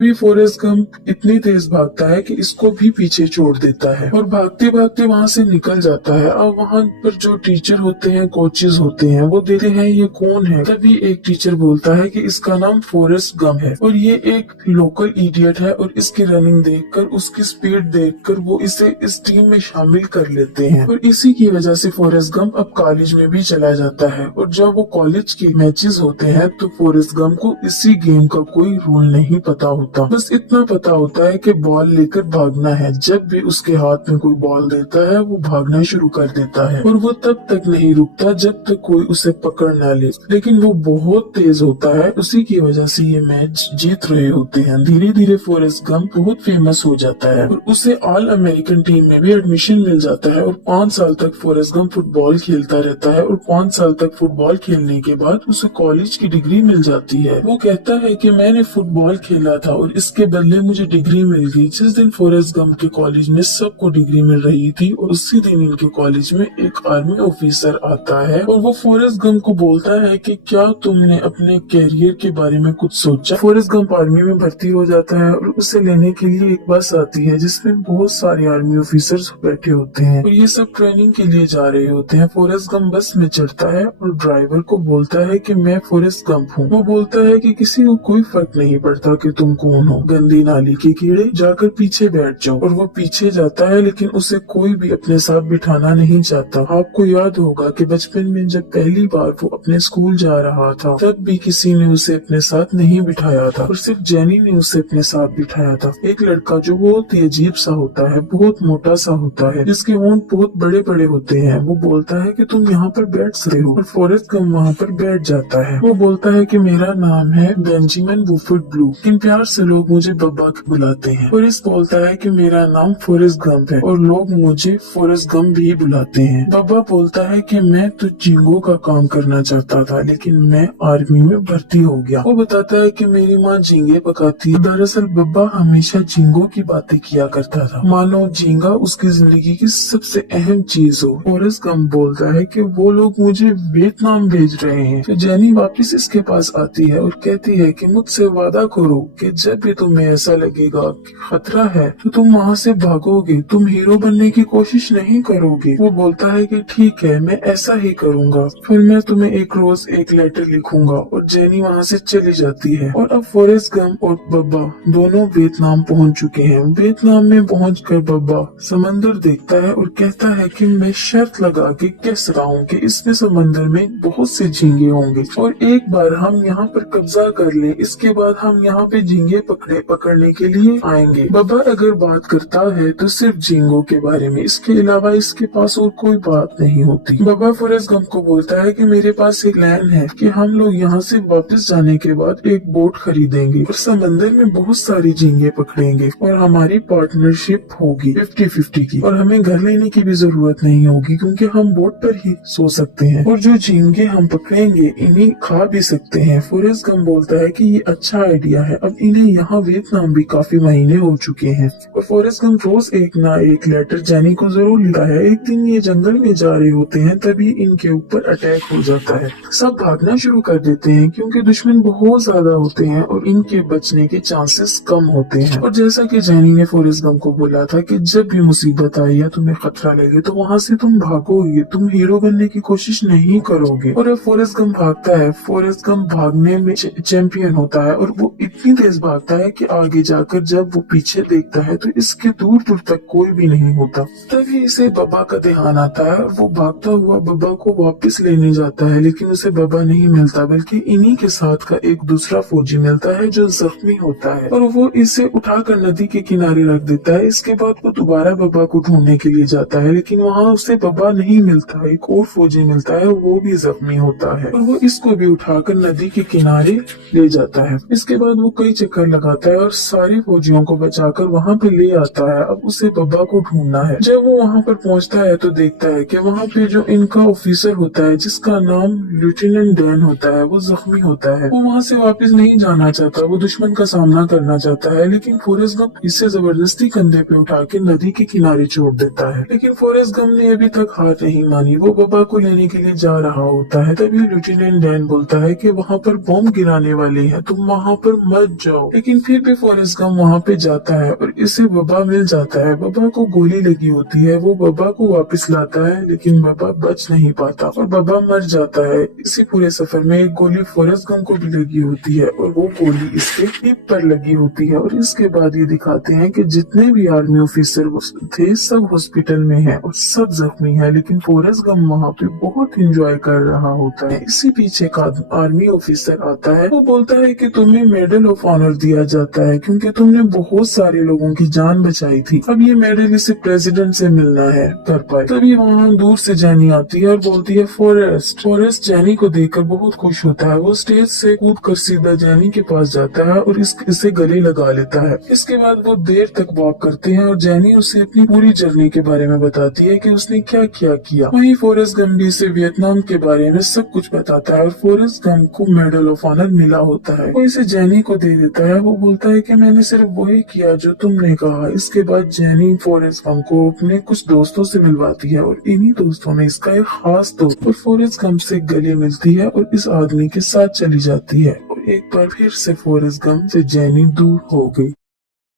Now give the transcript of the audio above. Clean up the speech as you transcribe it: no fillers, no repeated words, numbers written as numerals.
भी Forrest Gump इतनी तेज भागता है कि इसको भी पीछे छोड़ देता है और भागते भागते वहाँ से निकल जाता है। अब वहाँ पर जो टीचर होते हैं, कोचेज होते हैं, वो देखते हैं ये कौन है। तभी एक टीचर बोलता है कि इसका नाम फॉरेस्ट गंप है और ये एक लोकल इडियट है और इसकी रनिंग देखकर, उसकी स्पीड देखकर वो इसे इस टीम में शामिल कर लेते हैं और इसी की वजह से फॉरेस्ट गंप अब कॉलेज में भी चला जाता है। और जब वो कॉलेज के मैचेस होते हैं तो फॉरेस्ट गंप को इसी गेम का कोई रूल नहीं पता होता। बस इतना पता होता है कि बॉल लेकर भागना है। जब भी उसके हाथ में कोई बॉल देता है वो भागना शुरू कर देता है और वो तब तक नहीं रुकता जब तक कोई उसे पकड़ ना ले। लेकिन वो बहुत तेज होता है, उसी की वजह से ये मैच जीत रहे होते हैं। धीरे धीरे फॉरेस्ट गंप बहुत फेमस हो जाता है और उसे ऑल अमेरिकन टीम में भी एडमिशन मिल जाता है और 5 साल तक फॉरेस्ट गंप फुटबॉल खेलता रहता है और 5 साल तक फुटबॉल खेलने के बाद उसे कॉलेज की डिग्री मिल जाती है। वो कहता है कि मैंने फुटबॉल खेला था और इसके बदले मुझे डिग्री मिल गई। जिस दिन फॉरेस्ट गंप के कॉलेज में सबको डिग्री मिल रही थी और उसी दिन इनके कॉलेज में एक आर्मी ऑफिसर आता है और वो फॉरेस्ट गंप को बोलता है कि क्या तुमने अपने कैरियर के बारे में कुछ सोचा। फॉरेस्ट गंप आर्मी में भर्ती हो जाता है और उसे लेने के लिए एक बस आती है जिसमें बहुत सारे आर्मी ऑफिसर्स बैठे होते हैं और ये सब ट्रेनिंग के लिए जा रहे होते हैं। फॉरेस्ट गंप बस में चढ़ता है और ड्राइवर को बोलता है कि मैं फॉरेस्ट गंप हूँ। वो बोलता है कि किसी को कोई फर्क नहीं पड़ता कि तुम कौन हो, गंदी नाली के कीड़े, जाकर पीछे बैठ जाओ। और वो पीछे जाता है लेकिन उसे कोई भी अपने साथ बिठाना नहीं चाहता। आपको याद होगा कि बचपन में जब पहली बार वो अपने स्कूल जा रहा था तब भी किसी ने उसे अपने साथ नहीं बिठाया था और सिर्फ जेनी ने उसे अपने साथ बिठाया था। एक लड़का जो बहुत ही अजीब सा होता है, बहुत मोटा सा होता है, जिसके होंठ बहुत बड़े बड़े होते हैं, वो बोलता है कि तुम यहाँ पर बैठ सकते हो और फॉरेस्ट गंप वहाँ पर बैठ जाता है। वो बोलता है कि मेरा नाम है बेंजामिन बुफेट ब्लू, लेकिन प्यार से लोग मुझे बब्बा बुलाते हैं। फॉरेस्ट बोलता है कि मेरा नाम फॉरेस्ट गंप है और लोग मुझे फॉरेस्ट गंप भी बुलाते हैं। बब्बा बोलता है कि मैं तो झींगों का काम करना चाहता था लेकिन मैं आर्मी में भर्ती हो गया। वो बताता है कि मेरी माँ झींगे पकाती है। दरअसल बब्बा हमेशा झींगों की बातें किया करता था, मानो झींगा उसकी जिंदगी की सबसे अहम चीज हो। फॉरेस्ट गंप बोलता है कि वो लोग मुझे वियतनाम भेज रहे हैं। तो जेनी वापस इसके पास आती है और कहती है कि मुझसे वादा करो कि जब भी तुम्हें ऐसा लगेगा कि खतरा है तो तुम वहाँ से भागोगे, तुम हीरो बनने की कोशिश नहीं करोगे। वो बोलता है कि ठीक है, मैं ऐसा ही करूँगा, फिर मैं तुम्हें एक रोज एक लेटर लिखूंगा। और जेनी वहाँ से चली जाती है और अब फॉरेस्ट गंप और बब्बा दोनों वियतनाम पहुँच चुके हैं। वियतनाम में पहुंचकर बब्बा समंदर देखता है और कहता है कि मैं शर्त लगा के कह सकता हूँ कि इसमें समंदर में बहुत से झींगे होंगे और एक बार हम यहाँ पर कब्जा कर ले, इसके बाद हम यहाँ पे झींगे पकड़ने के लिए आएंगे। बब्बा अगर बात करता है तो सिर्फ झींगों के बारे में, इसके अलावा इसके पास और कोई बात नहीं होती। बब्बा फॉरेस्ट गंप को बोलता है कि मेरे पास एक प्लान है कि हम लोग यहाँ से वापस जाने के बाद एक बोट खरीदेंगे और समंदर में बहुत सारी झींगे पकड़ेंगे और हमारी पार्टनरशिप होगी 50-50 की और हमें घर लेने की भी जरूरत नहीं होगी क्योंकि हम बोट पर ही सो सकते हैं और जो झींगे हम पकड़ेंगे इन्हें खा भी सकते हैं। फॉरेस्ट गंप बोलता है कि ये अच्छा आइडिया है। अब इन्हें यहाँ वियतनाम भी काफी महीने हो चुके हैं और फॉरेस्ट गंप रोज एक ना एक लेटर जेनी को जरूर लिखता है। एक दिन ये जंगल में जा रहे होते हैं तभी इनके ऊपर अटैक हो जाता है। सब भागना शुरू कर देते हैं क्योंकि दुश्मन बहुत ज्यादा होते हैं और इनके बचने के चांसेस कम होते हैं। और जैसा कि जेनी ने फॉरेस्ट गंप को बोला था कि जब भी मुसीबत आए या तुम्हें खतरा लगे तो वहाँ से तुम भागोगे, तुम हीरो बनने की कोशिश नहीं करोगे। और अब फॉरेस्ट गंप भागता है। फॉरेस्ट गंप भागने में चैंपियन होता है और वो इतनी तेज भागता है कि आगे जाकर जब वो पीछे देखता है तो इसके दूर दूर तक कोई भी नहीं होता। तभी इसे बब्बा का ध्यान आता है और वो भागता हुआ बब्बा को वापस लेने जाता है लेकिन उसे बब्बा नहीं मिलता बल्कि इन्हीं के साथ का एक दूसरा फौजी मिलता है जो जख्मी होता है और वो इसे उठाकर नदी के किनारे रख देता है। इसके बाद वो दोबारा बब्बा को ढूंढने के लिए जाता है लेकिन वहाँ उसे बब्बा नहीं मिलता। एक और फौजी मिलता है, वो भी जख्मी होता है और वो इसको भी उठाकर नदी के किनारे ले जाता है। इसके बाद वो कई चक्कर लगाता है और सारे फौजियों को बचाकर वहाँ पे ले आता है। अब उसे बब्बा को ढूंढना है। जब वो वहाँ पर पहुँचता है तो देखता है कि वहाँ पे जो इनका ऑफिसर होता है जिसका नाम लेफ्टिनेंट डैन होता है वो जख्मी होता है। वो वहाँ से वापस नहीं जाना चाहता, वो दुश्मन का सामना करना चाहता है लेकिन फॉरेस्ट गंप इसे जबरदस्ती कंधे पे उठा के नदी के किनारे छोड़ देता है। लेकिन फॉरेस्ट गंप ने अभी तक हार नहीं मानी। वो बब्बा को लेने के लिए जा रहा होता है तभी लेफ्टिनेंट डैन बोलता है कि वहाँ पर बॉम्ब गिराने वाले हैं, तुम वहाँ पर मत जाओ। जाओ। लेकिन फिर भी फॉरेस्ट गम वहाँ पे जाता है और इसे बब्बा मिल जाता है। बब्बा को गोली लगी होती है, वो बब्बा को वापस लाता है लेकिन बब्बा बच नहीं पाता और बब्बा मर जाता है। इसी पूरे सफर में एक गोली फॉरेस्ट गम को भी लगी होती है और वो गोली इसके हिप पर लगी होती है। और इसके बाद ये दिखाते हैं कि जितने भी आर्मी ऑफिसर थे सब हॉस्पिटल में हैं और सब जख्मी हैं, लेकिन फॉरेस्ट गम वहाँ पे बहुत इंजॉय कर रहा होता है। इसी पीछे का आर्मी ऑफिसर आता है, वो बोलता है कि तुम्हें मेडल ऑफ ऑनर दिया जाता है क्योंकि तुमने बहुत सारे लोगों की जान बचाई थी। अब ये मेडल इसे प्रेसिडेंट से मिलना है कर पाए। तभी वहाँ दूर से जैनी आती है और बोलती है फॉरेस्ट। फॉरेस्ट जैनी को देखकर बहुत खुश होता है। वो स्टेज से कूद कर सीधा जैनी के पास जाता है और इसे गले लगा लेता है। इसके बाद वो देर तक वॉक करते हैं और जैनी उसे अपनी पूरी जर्नी के बारे में बताती है कि उसने क्या क्या किया। वहीं फॉरेस्ट गम भी इसे वियतनाम के बारे में सब कुछ बताता है और फॉरेस्ट गम को मेडल ऑफ ऑनर मिला होता है। वो इसे जैनी को दे देता है। वो बोलता है कि मैंने सिर्फ वही किया जो तुमने कहा। इसके बाद जैनी फॉरेस्ट गम को अपने कुछ दोस्तों से मिलवाती है और इन्हीं दोस्तों में इसका एक खास दोस्त और फॉरेस्ट गम से गले मिलती है और इस आदमी के साथ चली जाती है और एक बार फिर से फॉरेस्ट गम से जैनी दूर हो गई।